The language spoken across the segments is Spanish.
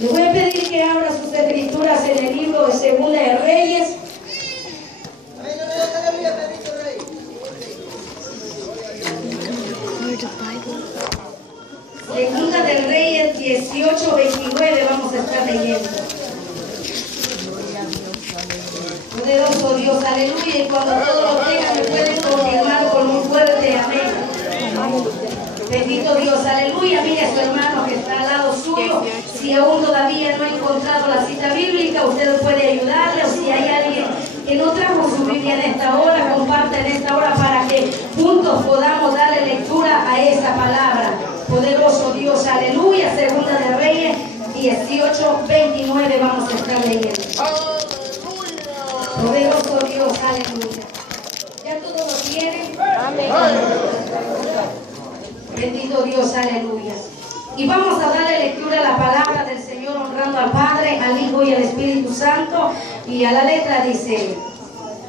Les voy a pedir que abra sus escrituras en el libro de Segunda de Reyes. Segunda de Reyes 18:29 vamos a estar leyendo. Poderoso Dios, aleluya. Y cuando todos lo tengan, me pueden confirmar con un fuerte amén. Bendito Dios, aleluya. Mire a su hermano que está al lado suyo. Si aún todavía no ha encontrado la cita bíblica, usted puede ayudarle. O si hay alguien que no trajo su Biblia en esta hora, comparte en esta hora para que juntos podamos darle lectura a esta palabra. Poderoso Dios, aleluya. Segunda de Reyes 18:29 vamos a estar leyendo. Poderoso Dios, aleluya. ¿Ya todos lo tienen? Amén. Bendito Dios, aleluya. Y vamos a darle lectura a la palabra del Señor, honrando al Padre, al Hijo y al Espíritu Santo. Y a la letra dice: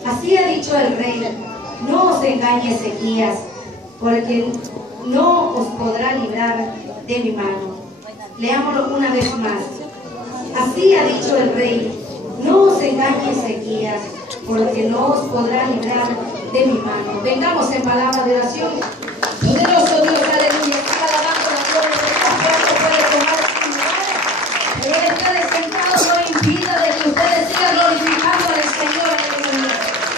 así ha dicho el rey, no os engañe Ezequías, porque no os podrá librar de mi mano. Leámoslo una vez más. Así ha dicho el rey, no os engañe Ezequías, porque no os podrá librar de mi mano. Vengamos en palabra de oración. Poderoso Dios, aleluya. Está alabando la gloria de Dios. Cuando puede tomar su lugar, pero el estar sentado no impida de que ustedes sigan glorificando al Señor, aleluya.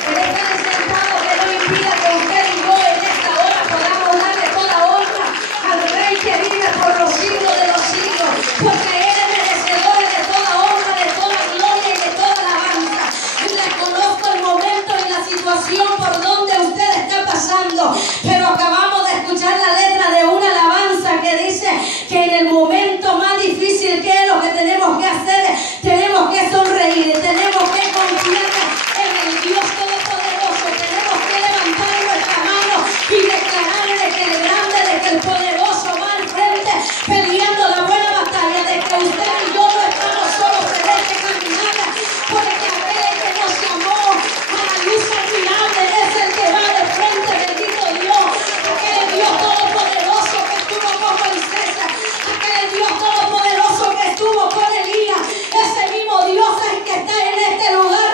El estar sentado que no impida que usted y yo en esta hora podamos darle toda honra al Rey que vive por los siglos de los siglos, porque Él es merecedor de toda honra, de toda gloria y de toda alabanza. Desconozco el momento y la situación por donde usted está pasando, pero acabamos de escuchar la letra de una alabanza que dice que en el momento más difícil, que es lo que tenemos que hacer, tenemos que sonreír, tenemos que confiar en el Dios Todopoderoso, tenemos que levantar nuestra mano y declararle que el grande, de que el poderoso va al frente peleando la buena batalla, de que usted y yo no estamos solos en este caminar, porque aquel que nos llamó a la luz admirable es el que va de frente, bendito Dios, aquel Dios todopoderoso que estuvo con Moisés, aquel Dios todopoderoso que estuvo con Elías, ese mismo Dios es el que está en este lugar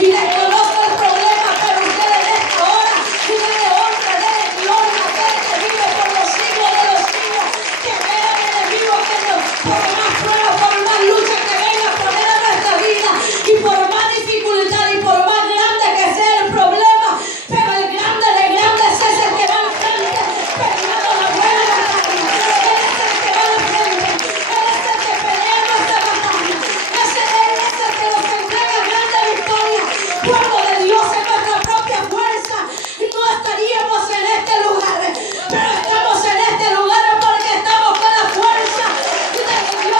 y desconozco el problema, pero usted en esta hora dele honra, dele gloria, aquel que vive por los siglos de los siglos, que vea al enemigo que nos, por más prueba, por más lucha que venga a poner a nuestra vida y por más dificultad y por más grande que sea el problema, pero el grande de grandes es el que va al frente peleando la buena batalla. Él es el que va al frente, Él es el que pelea nuestra batalla, Él es el que nos entrega grande victoria. Pueblo de Dios, en nuestra propia fuerza no estaríamos en este lugar, pero estamos en este lugar porque estamos con la fuerza de Dios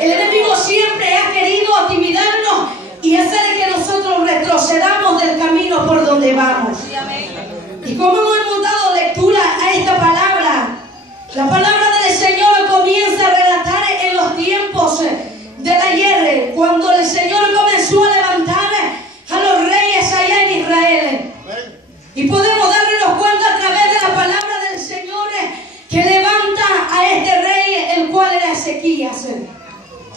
El enemigo siempre ha querido intimidarnos y hacer que nosotros retrocedamos del camino por donde vamos. Y como hemos dado lectura a esta palabra, la palabra del Señor comienza a relatar en los tiempos del ayer, cuando el Señor comenzó a levantar a los reyes allá en Israel. Y podemos darnos cuenta a través de la palabra del Señor que levanta a este rey, el cual era Ezequías.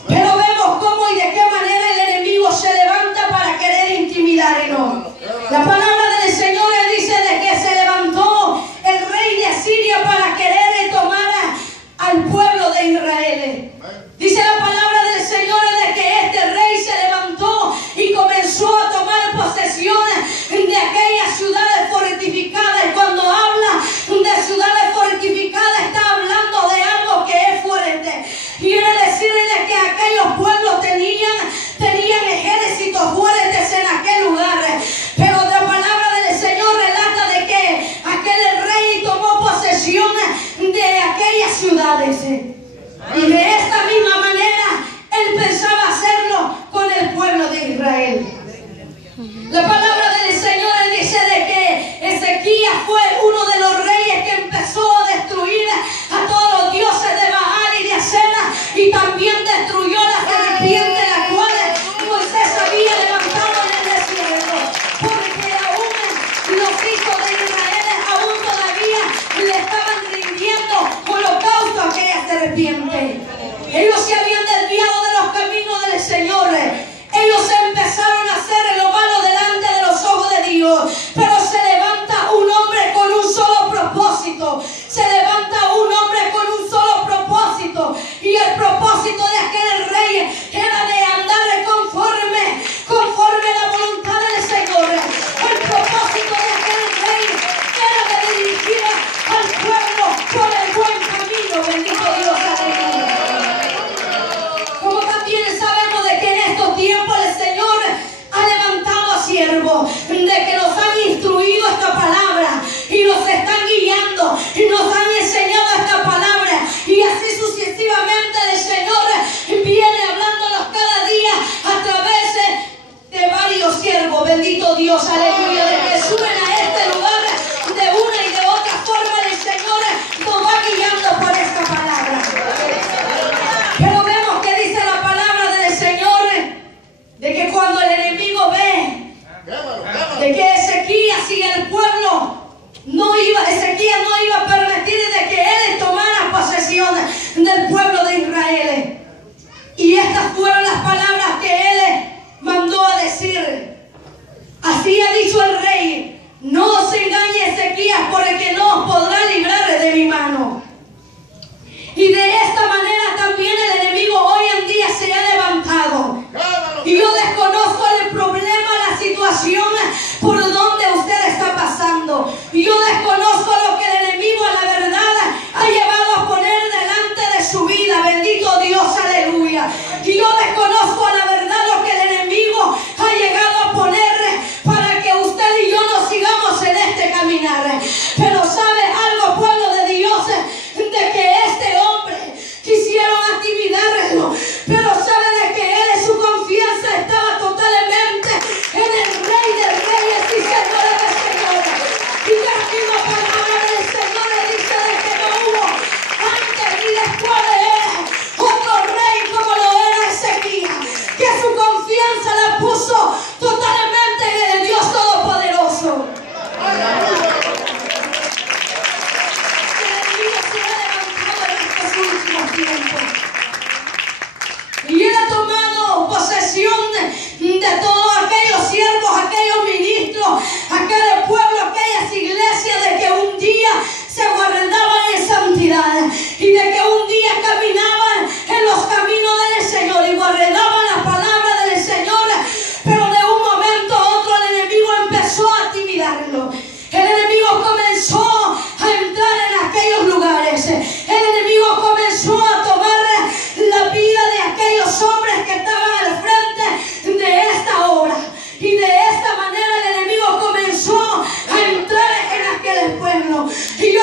Pero vemos cómo y de qué manera el enemigo se levanta para querer intimidarnos. La palabra del Señor dice de que se levantó el rey de Asiria para querer tomar al pueblo de Israel. Dice la palabra del Señor de que este rey se levantó y comenzó a tomar posesión de aquellas ciudades fortificadas. Y cuando habla de ciudades fortificadas, está hablando de algo que es fuerte. Quiere decir de que aquellos pueblos tenían ejércitos fuertes en aquel lugar. Pero la palabra del Señor relata de que aquel rey tomó posesión de aquellas ciudades. Y de esta misma manera él pensaba hacerlo con el pueblo de Israel. La palabra del Señor dice de que Ezequías fue uno de los reyes que empezó a destruir a todos los dioses de Baal y de Acera, y también destruyó la serpiente la cual Moisés había levantado en el desierto, porque aún los hijos de Israel aún todavía le estaban rindiendo holocausto a aquella serpiente. Ellos se habían desviado de los caminos del Señor. Ellos empezaron a hacer lo malo delante de los ojos de Dios. Pero se levanta un hombre con un solo propósito. Se levanta un hombre con un solo propósito. Y el propósito de aquel rey era de andar conforme la voluntad del Señor. El propósito de aquel rey era de dirigir al pueblo por el buen camino. Bendito Dios, aleluya. Como también sabemos de que en estos tiempos el Señor ha levantado a siervos de que nos han instruido esta palabra y nos están guiando y nos han enseñado esta palabra, y así sucesivamente el Señor viene hablándonos cada día a través de varios siervos. Bendito Dios, aleluya, de que suben a este lugar de una y de otra forma. El Señor nos va guiando por esta palabra. Pero vemos que dice la palabra del Señor de que cuando el enemigo ve de que Ezequías y el pueblo Ezequías no iba a permitir de que él tomara posesión del pueblo de Israel. Y estas fueron las palabras que él mandó a decir. Así ha dicho el rey: no os engañe Ezequías, porque no os podrá librar de mi mano. Y de esta manera también el enemigo hoy en día se ha levantado. Y yo desconozco el problema, la situación por donde usted está pasando. Y yo desconozco lo que el enemigo a la verdad ha llevado a poner delante de su vida. Bendito Dios, aleluya. Y yo desconozco a la verdad lo que el enemigo ha llegado a poner para que usted y yo no sigamos en este caminar. Pero sabe algo, pueblo de Dios, de que este hombre quisieron intimidarlo, pero sabe de que él, su confianza estaba totalmente en el Rey de Reyes y Señores de Señores. Y la misma palabra del Señor dice de que no hubo antes ni después de él otro rey como lo era Ezequías, que su confianza la puso totalmente en el Dios Todopoderoso. Y él ha tomado posesión de todos aquellos siervos, aquellos ministros, aquel pueblo, aquellas iglesias, de que un día se guardaban en santidad y de que un día caminaban en los caminos del Señor y guardaban la palabra del Señor. Pero de un momento a otro el enemigo empezó a intimidarlo. El enemigo comenzó a entrar en aquellos lugares. El enemigo comenzó a tomar la vida de aquellos hombres que estaban al frente de esta obra. Y de esta manera el enemigo comenzó a entrar en aquel pueblo. Y yo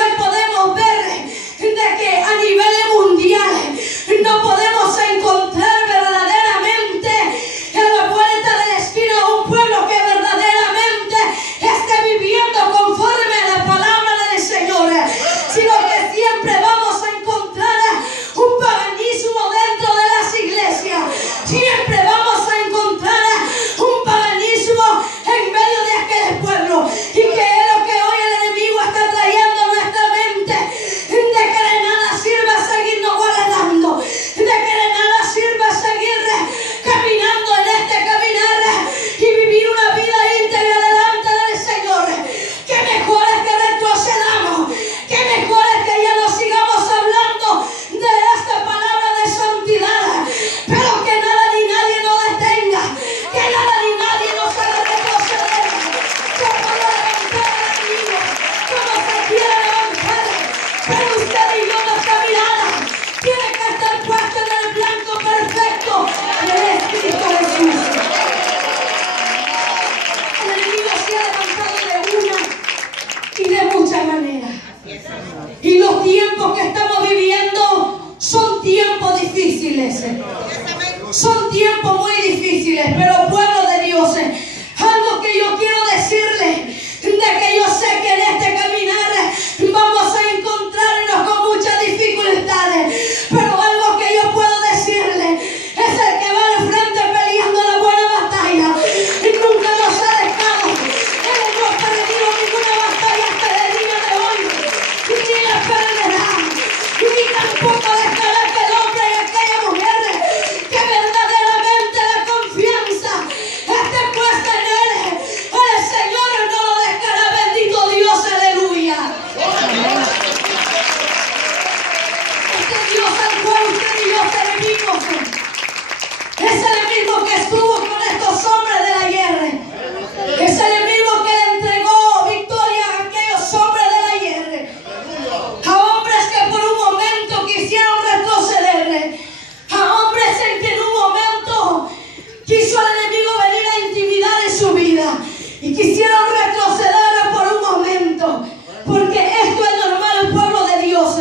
Son tiempos muy difíciles, pero pueblo de Dios, algo que yo quiero decirle, de que yo sé que en este caminar vamos a encontrarnos con muchas dificultades, pero algo que yo puedo decirle es el que va al frente peleando la buena batalla y nunca nos ha dejado. Él no ha perdido ninguna batalla hasta el día de hoy, ni la perderá, ni tampoco dejará que el hombre y aquella mujer que verdaderamente la confianza esté puesta en él, el Señor no lo dejará. Bendito Dios, aleluya. Este Dios al cual usted y yo servimos es el mismo que estuvo con estos hombres del ayer, es el mismo que le entregó victoria a aquellos hombres del ayer, a hombres que por un momento quisieron retroceder, a hombres en que en un momento quiso el enemigo venir a intimidar en su vida y quisieron retroceder por un momento, porque esto es normal, el pueblo de Dios.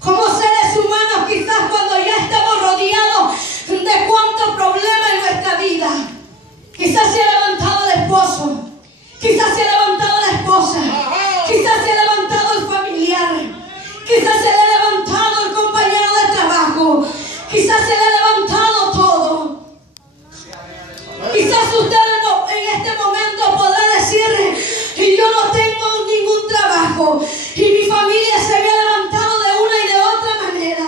Como seres humanos, quizás cuando ya estamos rodeados de cuántos problemas en nuestra vida, quizás se ha levantado el esposo, quizás se ha levantado la esposa, quizás se ha levantado el familiar, quizás se le ha levantado el compañero de trabajo, quizás se le ha levantado todo. Quizás usted en este momento podrá decir: yo no tengo ningún trabajo y mi familia se había levantado de una y de otra manera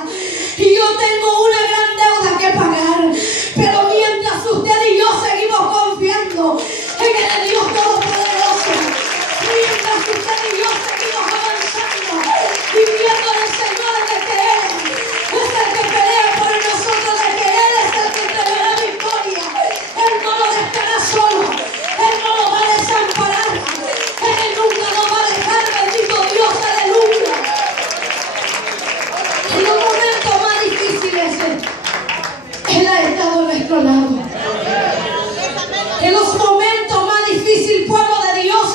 y yo tengo una gran deuda que pagar. Pero mientras usted y yo seguimos confiando en el Dios Todopoderoso, mientras usted y yo seguimos avanzando y viendo al Señor de que Él es el que pelea por nosotros, de que Él es el que te dará victoria, Él no lo dejará solo, Él no lo va a desamparar, Él nunca lo va a dejar. Bendito Dios, aleluya. En los momentos más difíciles Él ha estado a nuestro lado. En los momentos más difíciles, pueblo de Dios,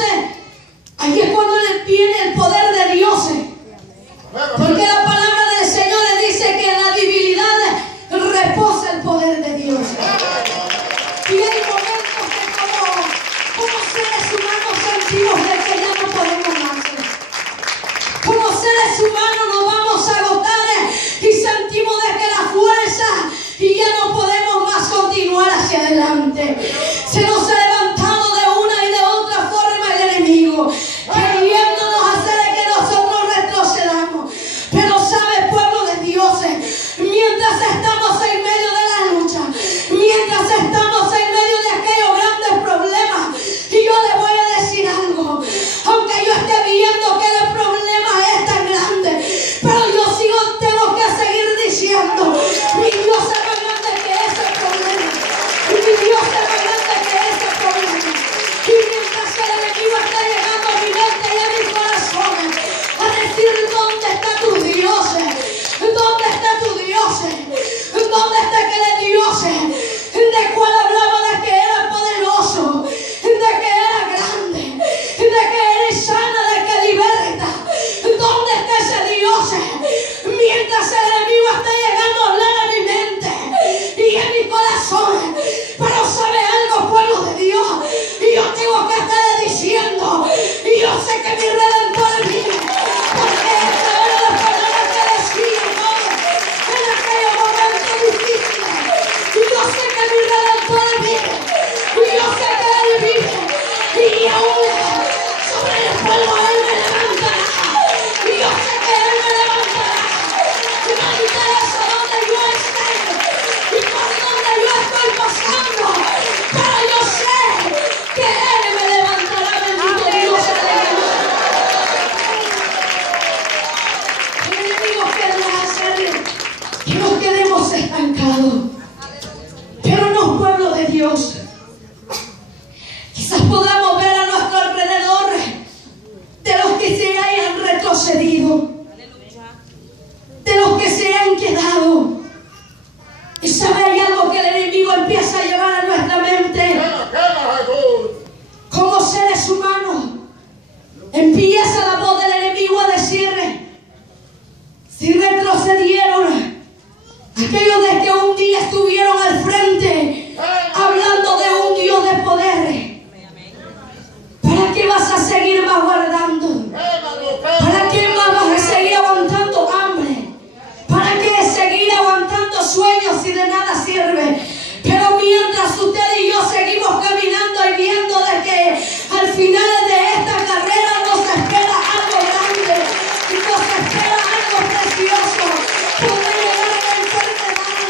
ahí es cuando le viene el poder de Dios, porque la palabra del Señor le dice que en la debilidad reposa el poder de Dios. Y hay momentos que como seres humanos sentimos de que ya no podemos más. Como seres humanos nos vamos a agotar y sentimos de que la fuerza y ya no podemos más continuar hacia adelante. Se nos ha levantado de una y de otra forma el enemigo, queriéndonos hacer que nosotros retrocedamos. Pero sabe, pueblo de Dios, mientras estamos en medio de la lucha, mientras estamos en medio de aquellos grandes problemas, y yo le voy a decir algo, aunque yo esté viendo que el problema es tan grande, pero yo tengo que seguir diciendo: mi Dios es más grande que ese problema, mi Dios es más grande que ese problema. Y mientras el enemigo está llegando a mi mente y a mi corazón a decir: ¿dónde está tu Dios? ¿Dónde está tu Dios? ¿Dónde está aquel Dios de cual hablaba de que era poderoso, de que era grande, de que eres sana, de que liberta? ¿Dónde está ese Dios? Mientras el enemigo está llegando a hablar a mi mente y a mi corazón. Pero sabe algo, pueblo de Dios, y yo tengo que estar diciendo: y yo sé que mi Redentor vive, porque esta era la palabra que decía en aquellos momentos difíciles. Y yo sé que mi Redentor vive, y yo sé que Él vive, y aún sobre el pueblo Él me levantará, y yo sé que Él me levantará. Y no interesa donde yo esté y por donde yo estoy pasando, pero yo sé que Él me levantará. Bendito Dios, aleluya. El enemigo quiere hacer que nos quedemos estancados, pero no, pueblo de Dios. Quizás podamos ver a nuestro alrededor de los que se hayan retrocedido, de los que se han quedado. Y sabe, hay algo que el enemigo empieza a llevar a nuestra mente. Como seres humanos, empieza la voz del enemigo a decir: si retrocedieron aquellos de que un día estuvieron finales de esta carrera nos espera algo grande, nos espera algo precioso. Puede llegar la enfermedad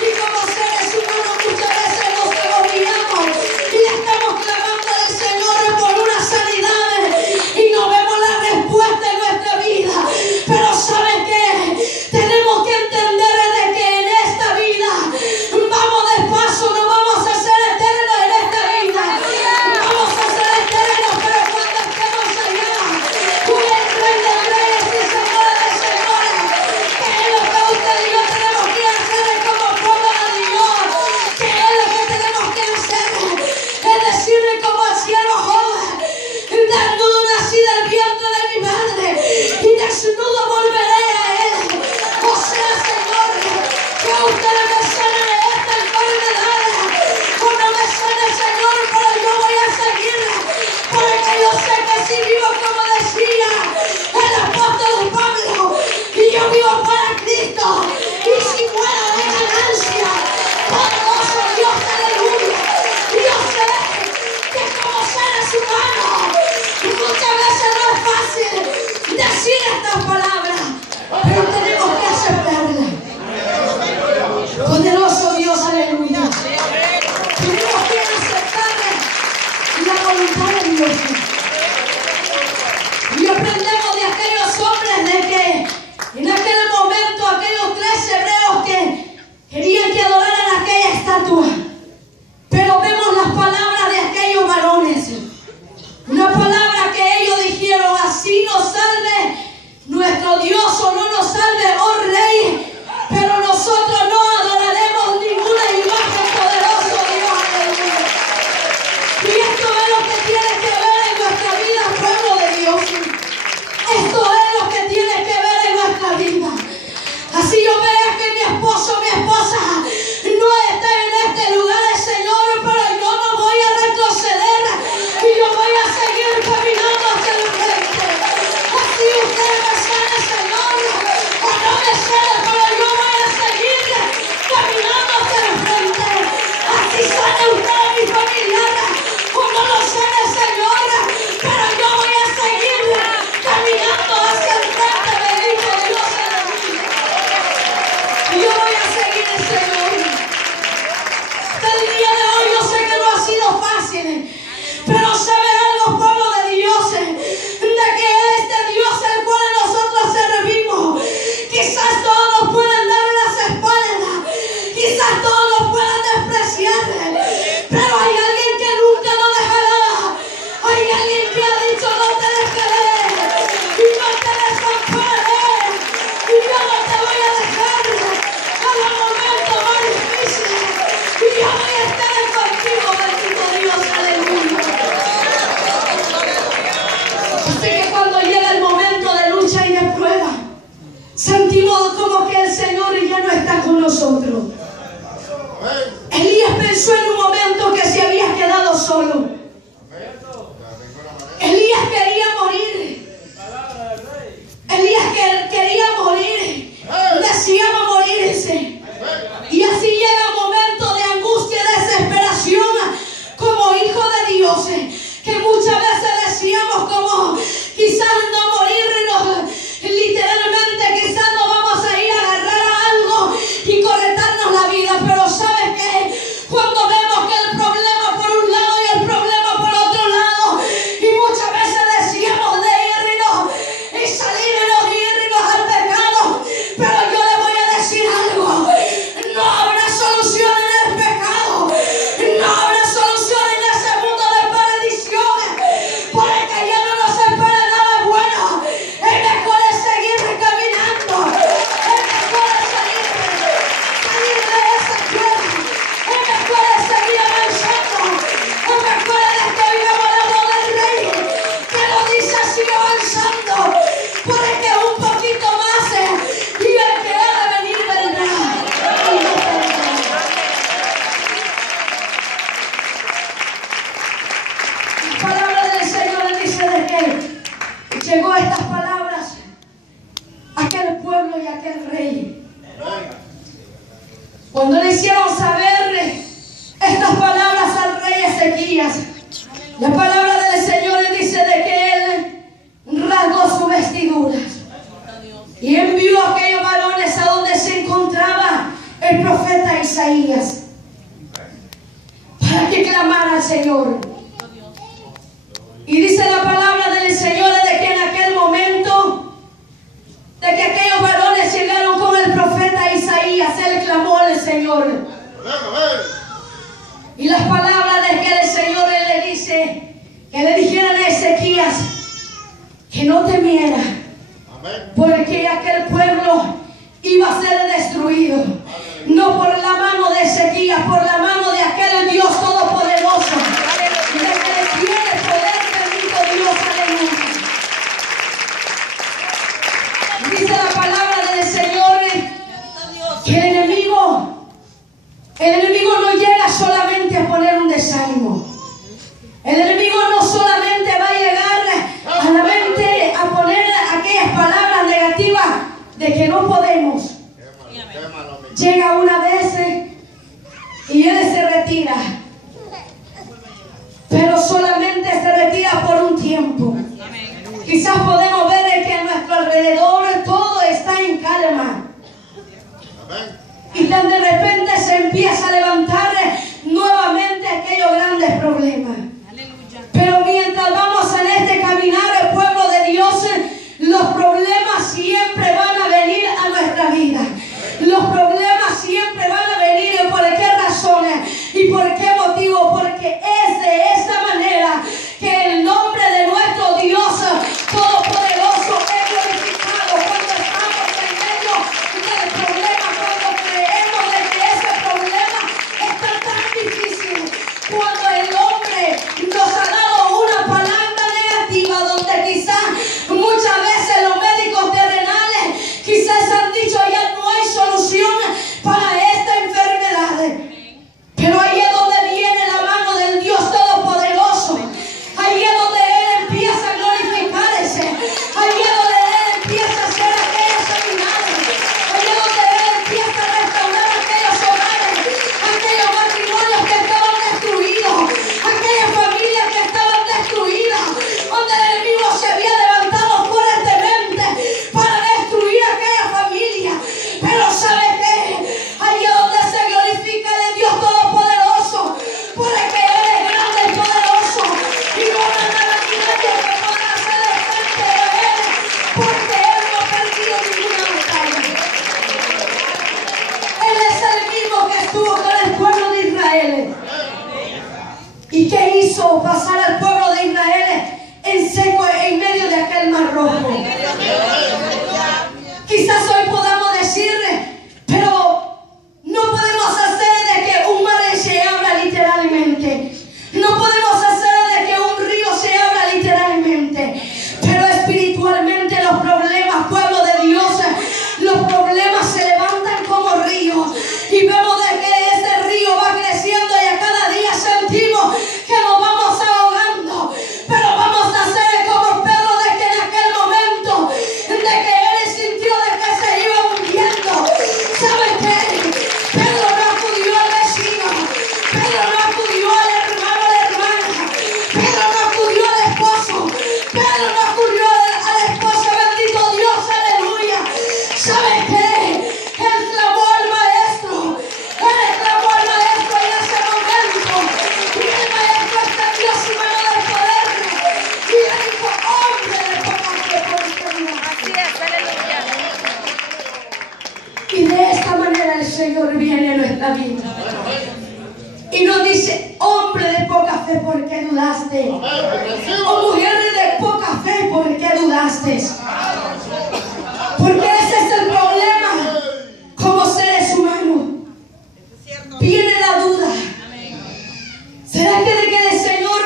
y como seres humanos muchas veces nos olvidamos y le estamos clamando al Señor por una sanidad y no vemos la respuesta en nuestra vida. Pero ¿sabe qué? Tenemos que entender de que en esta vida vamos despacio, no vamos a ser eternos en esta vida. Vamos a ser eternos, pero cuando estemos allá con el Rey de Reyes y Señor de Señores, que es lo que usted y yo tenemos que hacer como pueblo de Dios, que es lo que tenemos que hacer, es decirle como al siervo joven, desnudo nací del vientre de mi madre y desnudo volveré a él. O sea, Señor, que usted me sane de esta enfermedad o no me sane, Señor, pero yo voy a seguir, porque yo sé que si vivo como decía el apóstol Pablo, y yo vivo para Cristo, y si muero de ganancia, poderoso Dios, aleluya. Y yo sé que como seres humanos muchas veces no es fácil decir estas palabras, pero tenemos que aceptarlas. Poderoso Dios, aleluya. Tenemos que aceptar la voluntad de Dios. Y aprendemos de aquellos hombres de que en aquel momento aquellos 3 hebreos que querían que adoraran aquella estatua. Pero vemos las palabras de aquellos varones. Una palabra que ellos dijeron: así nos salve nuestro Dios o no nos salve, oh Rey, pero nosotros no adoraremos ninguna imagen, poderoso Dios, aleluya. Y esto es lo que tiene que ver en nuestra vida, pueblo de Dios. Esto es lo que tiene que ver en nuestra vida. Así yo vea que mi esposo, mi esposa no está en este lugar, Señor, pero yo no voy a retroceder y yo voy a seguir caminando hacia el frente. Así usted me sane, Señor, o no me sane, pero yo voy a seguir caminando hacia el frente. Así sane usted a mi familiar, o no lo sane, Señor, pero yo voy a seguir caminando hacia el frente. Bendito Dios, aleluya. Y yo voy a seguir, Señor. El día de hoy yo sé que no ha sido fácil, pero sabe algo, pueblo de Dios, de que este Dios al cual nosotros servimos, quizás todos nos pueden dar las espaldas, quizás todos nos puedan despreciar, pero hay alguien que nunca nos dejará, hay alguien que ha dicho: no te dejaré y no te desampararé, y yo no te voy a dejar a los momentos más difíciles, y yo voy a estar contigo, bendito Dios, aleluya. Así que cuando llega el momento de lucha y de prueba, sentimos como que el Señor ya no está con nosotros. Elías pensó en un momento que se había quedado solo. Elías quería morir. Elías quería morir. Deseaba morirse. Y así llega un momento de angustia y desesperación como hijo de Dios, que muchas veces decíamos como quizás no morirnos literalmente, quizás no vamos a ir a agarrar a algo y corretarnos la vida, pero ¿sabes qué? Cuando vemos que el problema por un lado y el problema por otro lado, y muchas veces decíamos de irnos y salirnos y irnos al pecado, pero yo le voy a decir algo: no habrá solución en el pecado, no habrá solución en ese mundo de perdición, porque ya no nos espera nada bueno. Es mejor es seguir caminando, es mejor es salir de esa tierra, es mejor es seguir avanzando, es mejor es que vivamos la voz del Rey, que nos dice: sigue avanzando, porque un poquito más y el que ha de venir vendrá. Y no perderá. La palabra del Señor dice de que llegó estas palabras a aquel pueblo y a aquel rey. Cuando le hicieron saber estas palabras al rey Ezequías, la palabra del Señor al Señor. Y dice la palabra del Señor de que en aquel momento, de que aquellos varones llegaron con el profeta Isaías, él clamó al Señor. Y las palabras de que el Señor él le dice, que le dijeran a Ezequías que no temiera, porque aquel pueblo iba a ser destruido, no por la mano de Ezequías, por la mano de aquel Dios todopoderoso, de que tiene poder, bendito Dios, aleluya. Dice la palabra del Señor que el enemigo no llega solamente a poner un desánimo. El enemigo no solamente va a llegar a la mente a poner aquellas palabras negativas de que no podemos. Llega una vez y él se retira, pero solamente se retira por un tiempo. Quizás podemos ver que a nuestro alrededor todo está en calma, y tan de repente se empieza a levantar nuevamente aquellos grandes problemas. Pero mientras vamos en este caminar, el pueblo de Dios, los problemas siempre van a venir a nuestra vida. Los problemas siempre van a venir. ¿Por qué razones? ¿Y por qué motivo? Porque es de esta manera que el nombre de nuestro Dios todopoderoso es glorificado. Cuando estamos en medio del problema, cuando creemos de que ese problema está tan difícil, cuando el hombre nos ha dado una palabra negativa, donde quizás muchas veces los médicos terrenales quizás han dicho ya no hay solución para esta enfermedad, pero ahí es donde viene la mano del Dios todopoderoso. Ahí es donde él empieza a glorificarse, ahí es donde él empieza a hacer aquellas sanidades, ahí es donde él empieza a restaurar aquellos hogares, aquellos matrimonios que estaban destruidos, aquellas familias que estaban destruidas, donde el enemigo se había levantado fuertemente para destruir aquella familia. Pero ¿sabe qué? Ahí es donde se glorifica el Dios todopoderoso, porque él es grande y poderoso, y no va a nada ni nadie que podrá hacer frente a él, porque él no ha perdido ninguna batalla. Él es el mismo que estuvo con el pueblo de Israel. ¿Y qué hizo? Pasar al pueblo de Israel en seco en medio de aquel mar rojo. Quizás hoy podamos decir, pero no podemos hacer de que un mar se abra literalmente. No podemos hacer de que un río se abra literalmente. Pero espiritualmente los problemas, pueblo de Dios, los problemas se levantan como ríos. Y vemos de que ese río va creciendo y a cada día sentimos que nos vamos ahogando. Pero vamos a hacer como Pedro, de que en aquel momento de que él sintió de que se iba hundiendo, ¿sabe qué? Pedro no acudió al vecino, Pedro no acudió al hermano, a la hermana, Pedro no acudió al esposo, Pedro no acudió a la esposa, bendito Dios, aleluya. ¿Sabe qué? Él clamó al maestro, él clamó al maestro en ese momento, y el maestro extendió su mano de poder y le dijo: hombre de poca fe, ¿por qué dudaste? Así es, aleluya. Y de esta manera el Señor viene a nuestra vida y nos dice: hombre de poca fe, ¿por qué dudaste? O mujer de poca fe, ¿por qué dudaste? Porque ese es el problema como seres humanos. Viene la duda. ¿Será que de que el Señor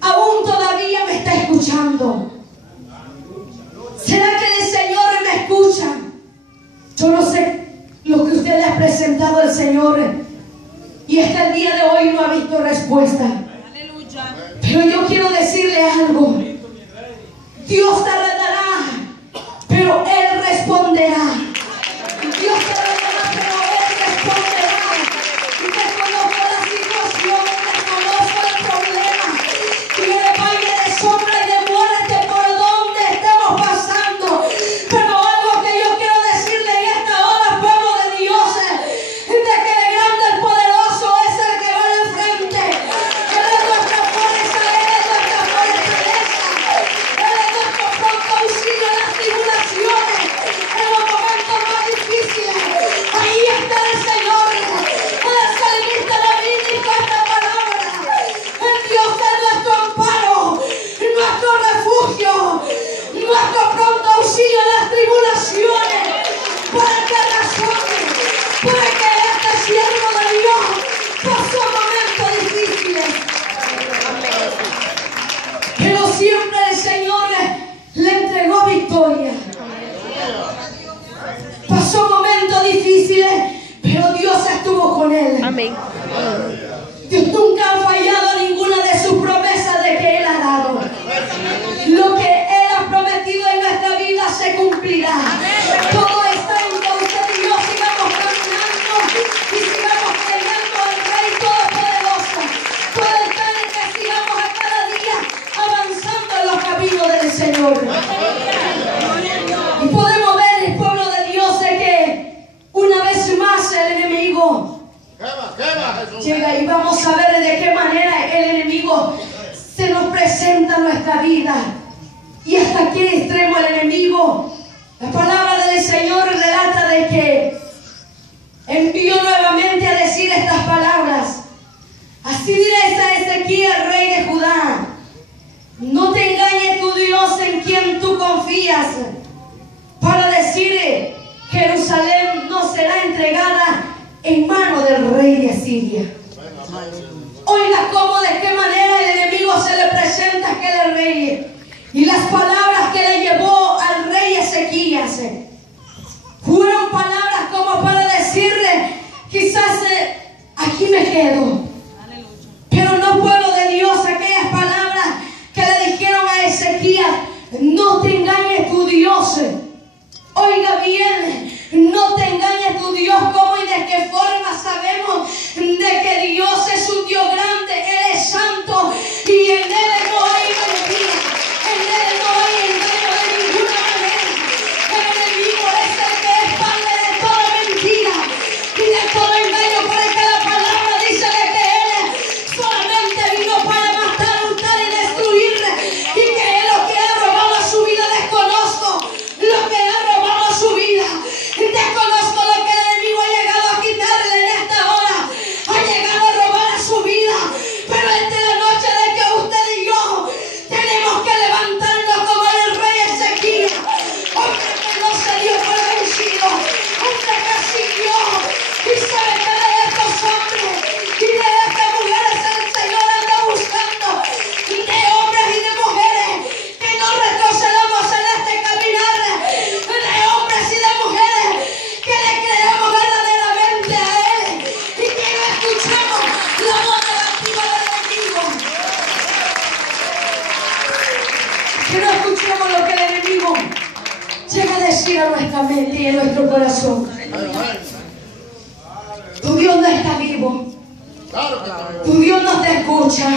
aún todavía me está escuchando? ¿Será que el Señor me escucha? Yo no sé lo que usted le ha presentado al Señor y hasta el día de hoy no ha visto respuesta. Pero yo quiero decirle algo: Dios te dará, pero Él responderá. Dios te dará, pero Él responderá. Y te conozco la situación, te conozco el problema y el valle de sombra y de muerte por donde estemos pasando. Pero algo que yo quiero decirle en esta hora, pueblo de Dios, es de que el grande, el poderoso es el que va al frente. Él es Dios nunca ha fallado a ninguna de sus promesas de que Él ha dado. Lo que Él ha prometido en nuestra vida se cumplirá. Todo está en que usted y yo sigamos caminando y sigamos creyendo al Rey Todopoderoso. Todo está en que sigamos a cada día avanzando en los caminos del Señor. Y podemos ver el pueblo de Dios de que una vez más el enemigo llega, y vamos a ver de qué manera el enemigo se nos presenta en nuestra vida y hasta qué extremo el enemigo. La palabra del Señor relata de que envió nuevamente a decir estas palabras: así diréis a Ezequías, rey de Judá, no te engañe tu Dios en quien tú confías, para decir Jerusalén no será entregada en mano del rey de Asiria. Oiga cómo, de qué manera el enemigo se le presenta a aquel rey. Y las palabras que le llevó al rey Ezequías fueron palabras como para decirle, quizás aquí me quedo. Pero no, pueblo de Dios, aquellas palabras que le dijeron a Ezequías: no te engañes tu Dios. Oiga bien, no te engañes tu Dios. ¿Cómo y de qué forma sabemos de que Dios es un Dios grande? Él es santo y en Él no hay mentira. En Él no hay engaño de ninguna manera. El enemigo es el que es padre de toda mentira y de todo engaño, porque la palabra dice de que Él solamente vino para matar, hurtar y destruir, y que Él lo que ha robado a su vida desconozco. Lo que ha robado su vida, desconozco lo que el enemigo ha llegado a quitarle en esta hora, ha llegado a robar a su vida. Pero esta es la noche de que usted y yo tenemos que levantarnos como el rey Ezequías, hombre que no se dio por vencido, hombre que siguió. Y sabe que de estos hombres y de estas mujeres el Señor anda buscando, de hombres y de mujeres que no retrocedamos en este caminar, de hombres y de mujeres que le creemos verdaderamente a Él y que no escuchemos la voz negativa del enemigo, que no escuchemos lo que el enemigo llega a decir a nuestra mente y a nuestro corazón. Tu Dios no está vivo, tu Dios no te escucha,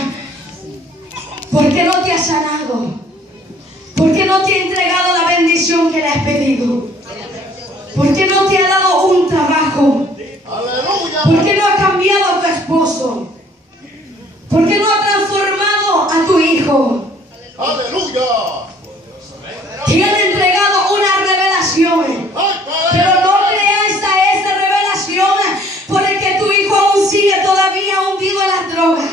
porque no te ha sanado, porque no te ha entregado la bendición que le has pedido, porque no te ha dado un trabajo, porque no ha cambiado a tu esposo, porque no ha transformado a tu hijo. Te han entregado una revelación, pero no creáis a esa revelación, porque tu hijo aún sigue todavía hundido en las drogas.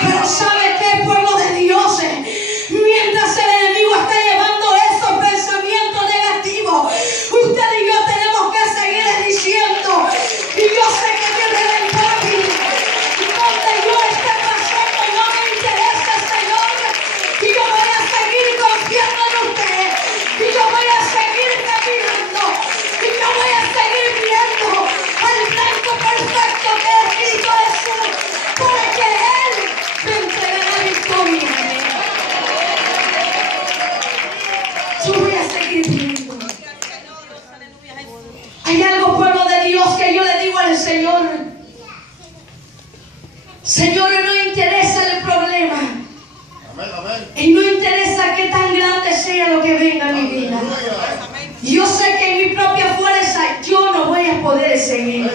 Pero ¿sabe qué, pueblo de Dios? Mientras el enemigo está llevando esos pensamientos negativos, usted y yo tenemos que seguir diciendo: y yo sé que viene del débil, donde yo esté pasando no me interesa, Señor, y yo voy a seguir confiando en usted, y yo voy a seguir caminando, y yo voy a seguir viendo al blanco perfecto que es Cristo Jesús, porque Él me entregará victoria. Yo voy a seguir viendo. Hay algo, pueblo de Dios, que yo le digo al Señor: Señor, no interesa el problema, y no interesa qué tan grande sea lo que venga a mi vida. Yo sé que en mi propia fuerza yo no voy a poder seguir,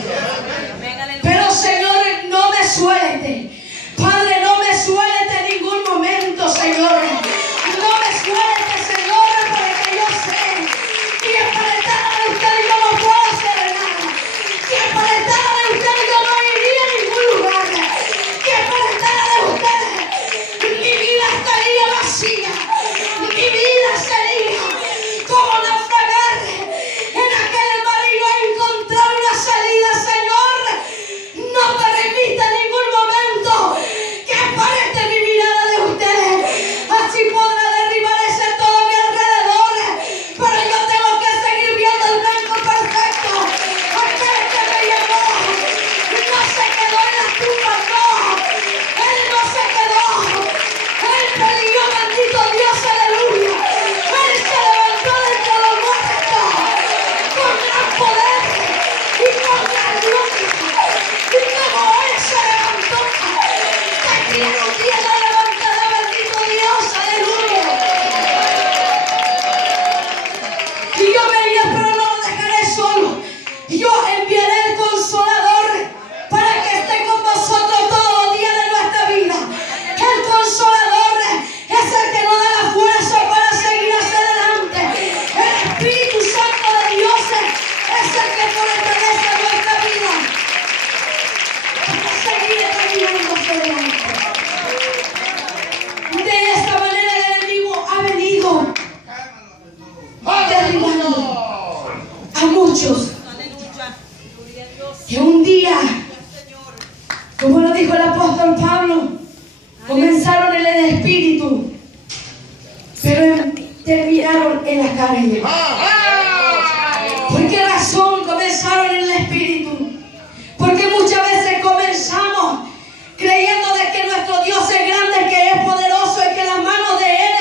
pero Señor, no me suelte. Padre, no me suelte en ningún momento, Señor. No me suelte, Señor, porque yo sé que apartada de usted yo no puedo hacer nada, que apartada de usted yo no iría a ningún lugar, que apartada de usted mi vida estaría vacía, mi vida sería como naufragar en aquel mar y no encontrar una salida, Señor. Como dijo el apóstol Pablo, comenzaron en el espíritu, pero terminaron en la carne. ¿Por qué razón comenzaron en el espíritu? Porque muchas veces comenzamos creyendo de que nuestro Dios es grande, que es poderoso y que en las manos de Él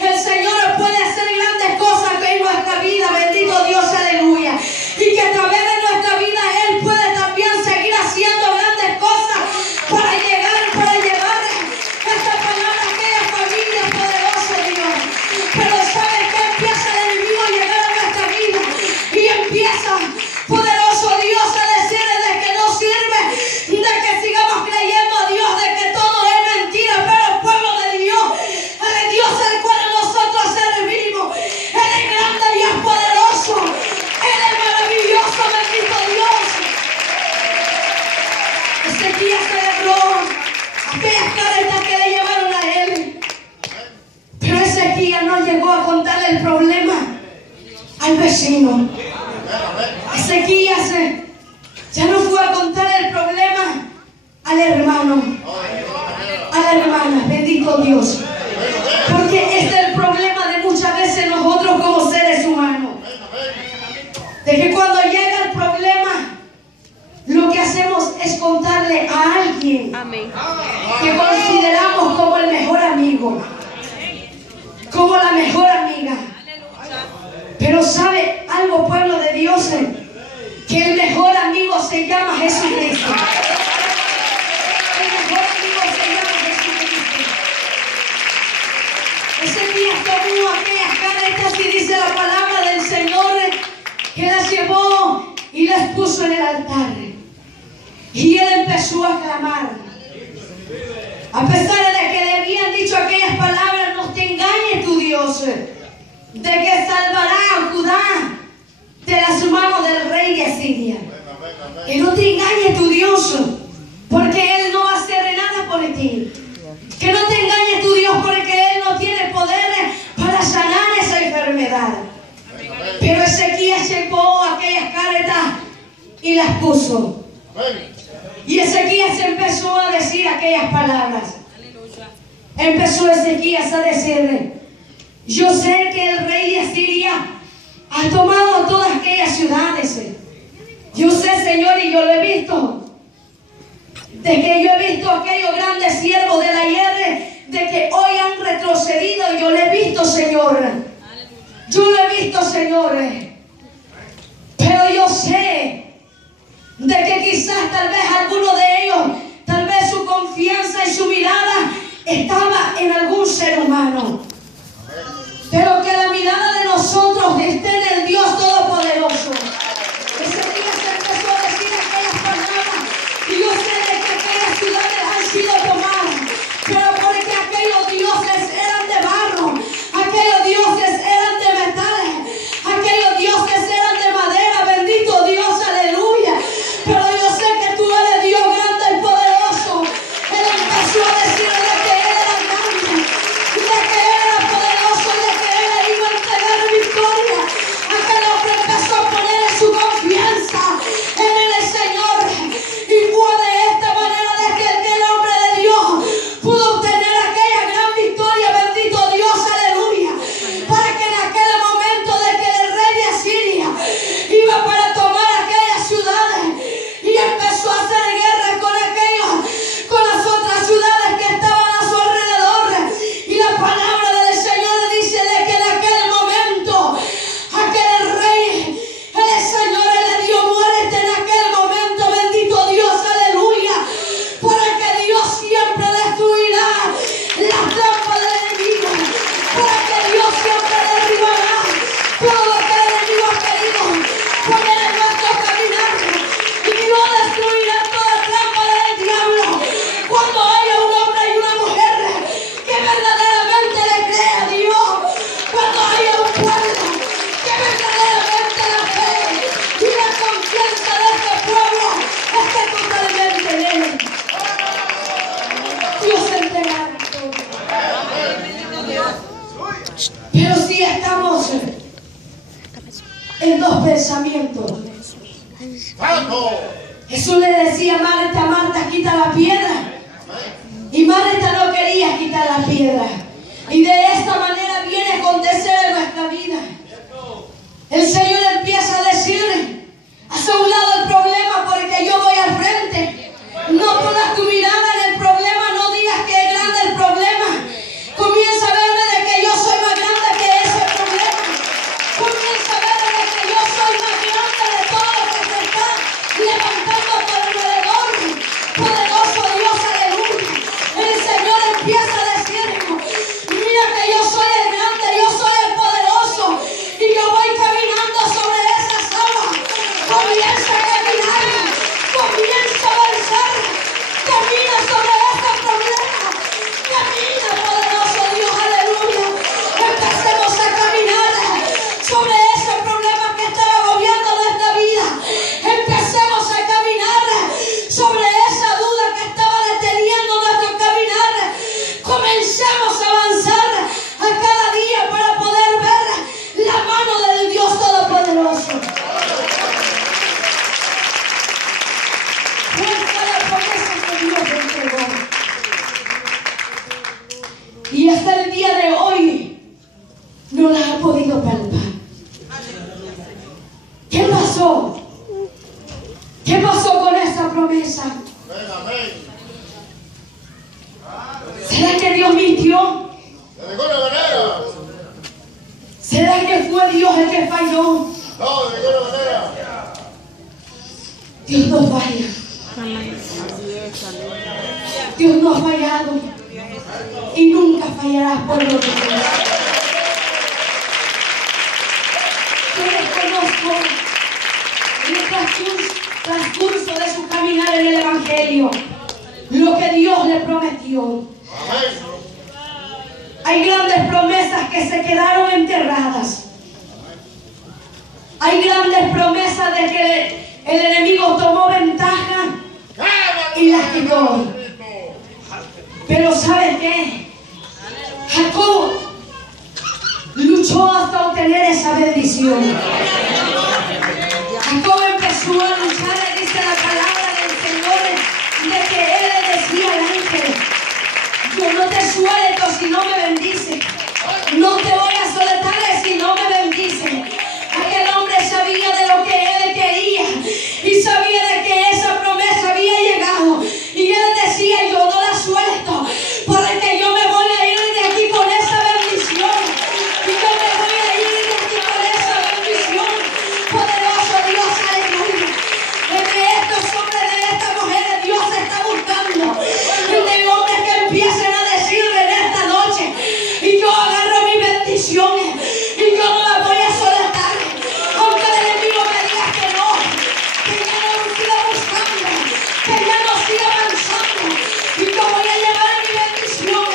el Señor puede hacer grandes cosas en nuestra vida. Bendito Dios, aleluya. Y que a través de nuestra vida Él puede también seguir haciendo grandes cosas para llevar esta palabra a aquella familia poderosa, Dios. Pero ¿sabes qué? Empieza el enemigo a llegar a nuestra vida y empieza, poderoso Dios, a decirle de que no sirve, de que sigamos creyendo a Dios, de que todo es mentira. Pero el pueblo de Dios, el Dios al cual nosotros servimos, Él es grande y es poderoso, Él es maravilloso, bendito Dios. Ezequías celebró aquellas caretas que le llevaron a él, pero Ezequías no llegó a contarle el problema al vecino. Ezequías ya no fue a contar el problema al hermano, a la hermana, bendito Dios. Porque este es el problema de muchas veces nosotros como seres humanos. De que cuando llega el problema, lo que hacemos es contarle a alguien que consideramos como el mejor amigo, como la mejor amiga. Pero ¿sabe algo, pueblo de Dios? Que el mejor amigo se llama Jesucristo. El mejor amigo se llama Jesucristo. Ezequías tomó aquellas caretas y dice la palabra del Señor que las llevó y las puso en el altar. Y él empezó a clamar. A pesar de que le habían dicho aquellas palabras: no te engañes tu Dios, de que salvará a Judá de las manos del rey de Asiria. Que no te engañe tu Dios, porque Él no va a hacer nada por ti. Que no te engañe tu Dios, porque Él no tiene poder para sanar esa enfermedad. Pero Ezequías llevó aquellas caretas y las puso. Y Ezequías empezó a decir aquellas palabras. Empezó Ezequías a decirle: yo sé que el rey de Asiria ha tomado todas aquellas ciudades. Yo sé, Señor, y yo lo he visto. De que yo he visto aquellos grandes siervos del ayer, de que hoy han retrocedido. Yo lo he visto, Señor. Yo lo he visto, Señor. Pero yo sé de que quizás tal vez alguno de ellos, tal vez su confianza y su mirada estaba en algún ser humano. Pero que la mirada de nosotros esté en el Dios Todopoderoso. Ezequías empezó a decir aquellas palabras. Y yo sé de que aquellas ciudades han sido tomadas, pero porque aquellos dioses eran de barro, aquellos dioses eran de metales, aquellos dioses eran de madera. Bendito Dios, aleluya. Pero yo sé que tú eres Dios grande y poderoso. Él empezó a decir de que Él era grande, de que Él era poderoso, de que Él iba a tener victoria. Aquel hombre empezó a poner su confianza en el Señor. Y fue de esta manera de que el hombre de Dios pudo obtener aquella gran victoria. Bendito Dios, aleluya. Para que en aquel momento de que el rey de Asiria iba para tomar aquellas ciudades y empezó a hacer guerra con las otras ciudades que estaban a su alrededor. Y la palabra del Señor dice de que en aquel momento aquel rey, el Señor le dio muerte en aquel momento. Bendito Dios, aleluya. Para que Dios siempre destruirá las trampas del enemigo. Para que Dios siempre derribará todo lo que el enemigo ha querido poner en nuestro caminar. Y Dios destruirá toda trampa del diablo. Cuando haya un hombre y una mujer que verdaderamente le crea a Dios. Cuando haya un pueblo que verdaderamente la fe y la confianza de este pueblo esté totalmente en Él. Dios entregará todo. Pero si estamos en dos pensamientos, Jesús le decía: Marta, Marta, quita la piedra. Y Marta no quería quitar la piedra. Y de esta manera viene a acontecer en nuestra vida. El Señor empieza a decir: haz a un lado el problema porque yo voy al frente. No pongas tu mirada en el problema, no digas que es grande el problema. Comienza a verme de que yo soy más grande que ese problema. Comienza a verme de que yo soy más grande de todo lo que se está levantando por alrededor. Poderoso Dios, aleluya. El Señor empieza a decirnos: mira que yo soy el grande, yo soy el poderoso. Y yo voy caminando sobre esas aguas. Comienza a caminar, comienza a avanzar. Camina sobre ese problema. Camina, poderoso Dios, aleluya. Empecemos a caminar sobre ese problema que está agobiando nuestra vida. Empecemos a caminar sobre esa duda que estaba deteniendo nuestro caminar. Comencemos a avanzar a cada día para poder ver la mano del Dios Todopoderoso. Fuerza la promesa que Dios entregó. Y hasta el día de hoy no la ha podido palpar. ¿Qué pasó? ¿Qué pasó con esa promesa? ¿Será que Dios mintió? ¿Será que fue Dios el que falló? Dios no falla. Dios no ha fallado y nunca fallarás por lo que crees. Yo desconozco en el transcurso de su caminar en el Evangelio lo que Dios le prometió. Hay grandes promesas que se quedaron enterradas. Hay grandes promesas de que el enemigo tomó ventaja y las quitó. Pero ¿sabe qué? Jacob luchó hasta obtener esa bendición. Jacob empezó a luchar, y dice la palabra del Señor, de que él le decía al ángel: yo no te suelto si no me bendices. No te voy a soltar si no me bendices. Aquel hombre sabía de lo que él quería y sabía de que esa promesa había llegado. Y él decía: yo no la suelto porque yo me voy a ir de aquí con esa bendición. Y yo me voy a ir de aquí con esa bendición. Poderoso Dios, aleluya. Entre estos hombres, de estas mujeres, Dios está buscando de hombres que empiecen a decirle en esta noche: y yo agarro mis bendiciones y yo no las voy a soltar. Aunque el enemigo me diga que no, que ya no siga buscando, que ya no siga avanzando, y yo voy a llevar mi bendición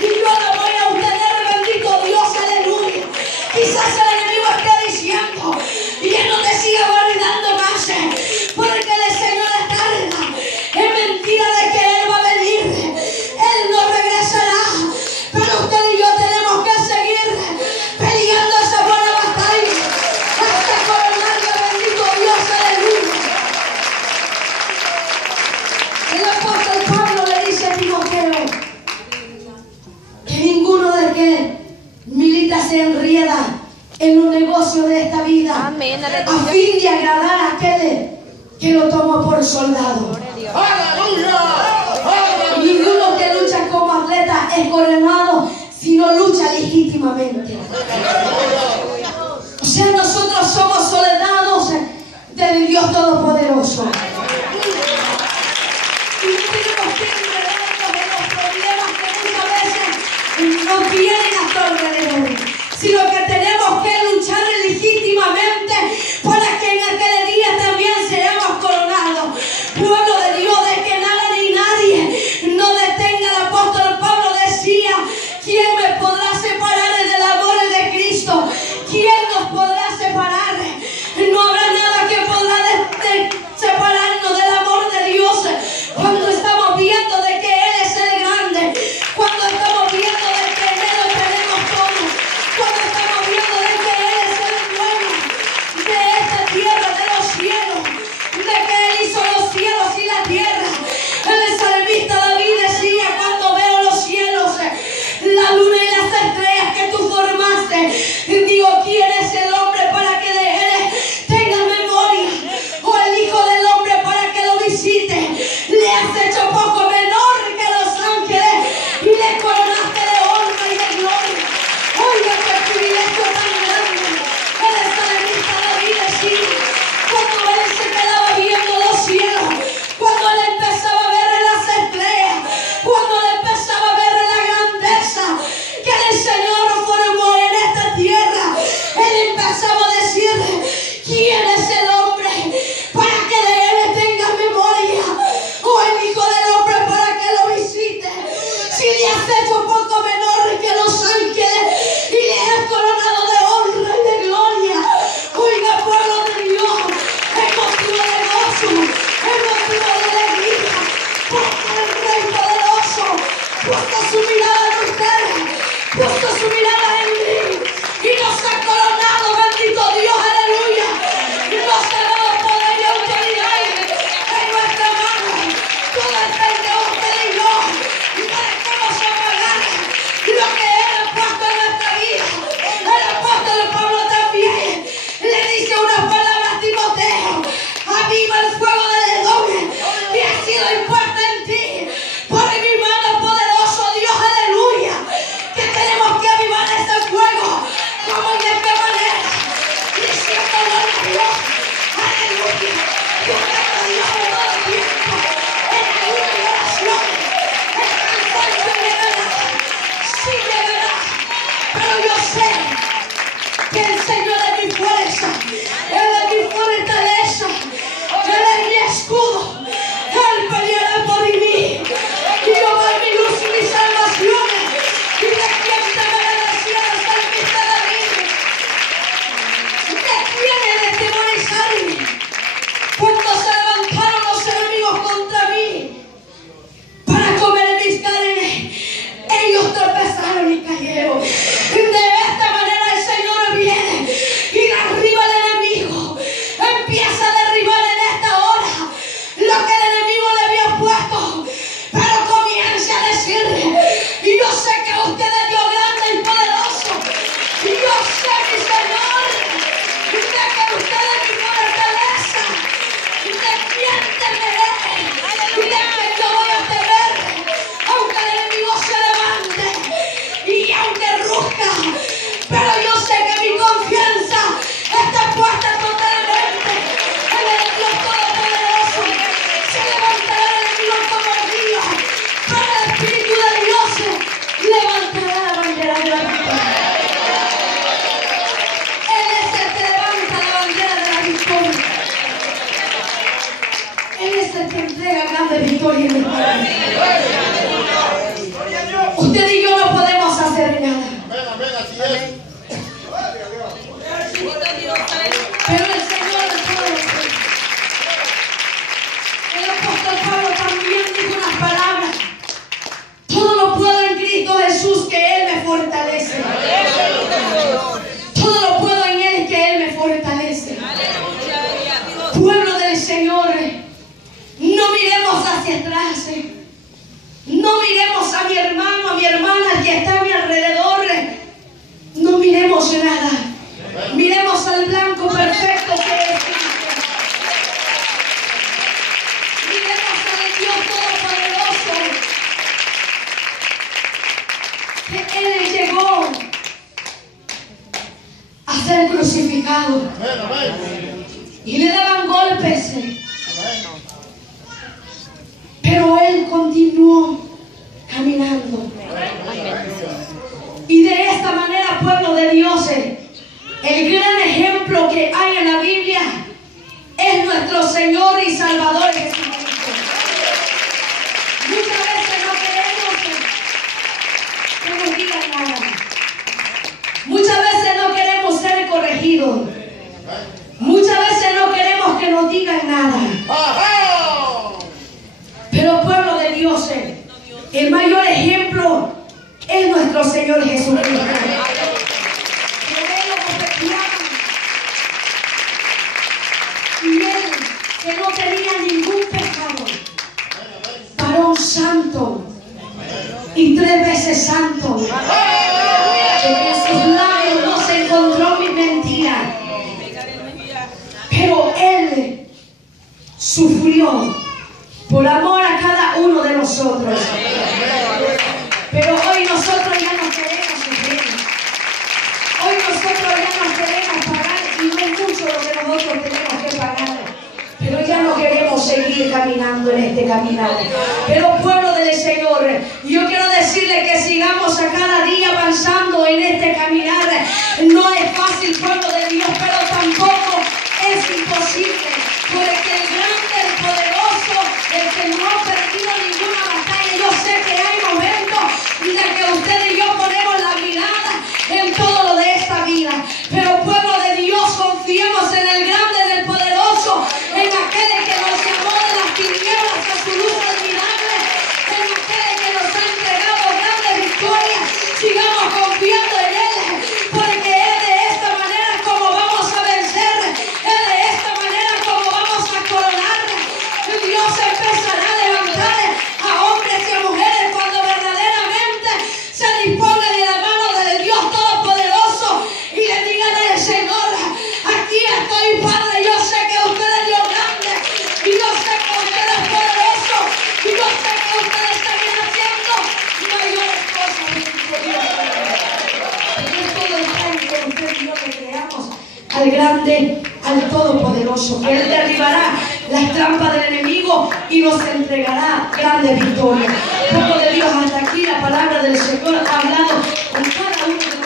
y yo la voy a obtener, bendito Dios, aleluya. Quizás el enemigo esté diciendo: y él no te siga guardando más, porque el Señor es tarda. Es mentira de que él va a venir, él no regresará, pero usted y yo tenemos que seguir peleando esa buena batalla hasta coronarla, bendito Dios, aleluya. El apóstol Pablo le dice a Timoteo que ninguno de que milita se enrieda en los negocios de esta vida. Amén, a fin de agradar a aquel que lo tomó por soldado. Ninguno que lucha como atleta es coronado si no lucha legítimamente. O sea, nosotros somos soldados del Dios Todopoderoso. Y no tenemos que enredarnos en los problemas que muchas veces nos vienen a nuestro alrededor, sino que tenemos que luchar legítimamente para que en aquel día también seamos coronados. Pueblo de Dios, de que nada ni nadie no detenga. El apóstol Pablo decía: ¿quién me podrá separar del amor de Cristo? ¿Quién nos podrá separar? No habrá nada que podrá separar puesto su mirada en ustedes, puesto su mirada en mí y nos ha coronado, bendito Dios, aleluya. Nos ha dado poder y autoridad en nuestra mano. Todo está entre usted y yo. Y no dejemos apagar lo que Él ha puesto en nuestra vida. El apóstol Pablo también le dice unas palabras a Timoteo: aviva el fuego del don que ha sido impuesto en ti por mi mano poderoso, Dios, aleluya. Que tenemos que avivar ese fuego, como y de qué manera, diciendo gloria a Dios, aleluya. Yo tengo a Dios en todo tiempo, en ayuda y oración, el cansancio llegará, sí llegará, pero yo sé que el Señor es mi fuerza, Él es mi fortaleza, Él es mi escudo, Él peleará por mí, y yo voy mi luz y mi salvación, y de quién temeré del cielo salvista de mí, de quién he de temorizarme. Cuando se levantaron los enemigos contra mí para comer mis carnes, ellos tropezaron y cayeron. De esta manera el Señor viene y derriba al enemigo, empieza a derribar en esta hora lo que el enemigo le había puesto, pero comience a decirle: y yo sé que usted es Dios grande y poderoso, y yo sé, mi Señor, de que usted es mi fortaleza, de quién temeré, y de quién yo voy a temer, aunque el enemigo se levante y aunque ruzca, pero yo sé que mi confianza está puesta totalmente en el Dios Todopoderoso. Se levantará el enemigo como río, pero el Espíritu de Dios levantará la bandera de la victoria. Él es el que levanta la bandera de la victoria. Él es el que entrega grande victoria en mi país. Usted y yo no podemos hacer nada. Pero el Señor es poderoso. El apóstol Pablo también dijo unas palabras: todo lo puedo en Cristo Jesús, que Él me fortalece. Todo lo puedo en Él, que Él me fortalece. Pueblo del Señor, no miremos hacia atrás. No miremos a mi hermano, a mi hermana que está a mi alrededor. No miremos nada. Miremos al blanco perfecto que es Cristo. Miremos al Dios Todopoderoso, que Él llegó a ser crucificado y le daban golpes, pero Él continuó caminando. Y de esta manera, pueblo de Dios, el gran ejemplo que hay en la Biblia es nuestro Señor y Salvador Jesucristo. Muchas veces no queremos que nos digan nada. Muchas veces no queremos ser corregidos. Muchas veces no queremos que nos digan nada. Pero pueblo de Dios, el mayor ejemplo es nuestro Señor Jesucristo. Y Él, que no tenía ningún pecado, varón santo y 3 veces santo, que en sus labios no se encontró mi mentira, pero Él sufrió por amor a cada uno de nosotros. Pero hoy nosotros ya no queremos sufrir. Hoy nosotros ya no queremos pagar, y no es mucho lo que nosotros tenemos que pagar. Pero ya no queremos seguir caminando en este caminar. Pero pueblo del Señor, yo quiero decirle que sigamos a cada día avanzando en este caminar. No es fácil, pueblo de Dios, pero tampoco es imposible. Porque el grande, el poderoso, el que no ha perdido ninguna batalla, yo sé que hay momentos de que usted y yo ponemos la mirada en todo lo de esta vida. Pero pueblo de Dios, confiemos en el grande, en el poderoso, en aquel que nos llamó de las tinieblas a su luz admirable al grande, al todopoderoso, que Él derribará las trampas del enemigo y nos entregará grandes victorias. Pueblo de Dios, hasta aquí la palabra del Señor ha hablado con cada uno de nosotros.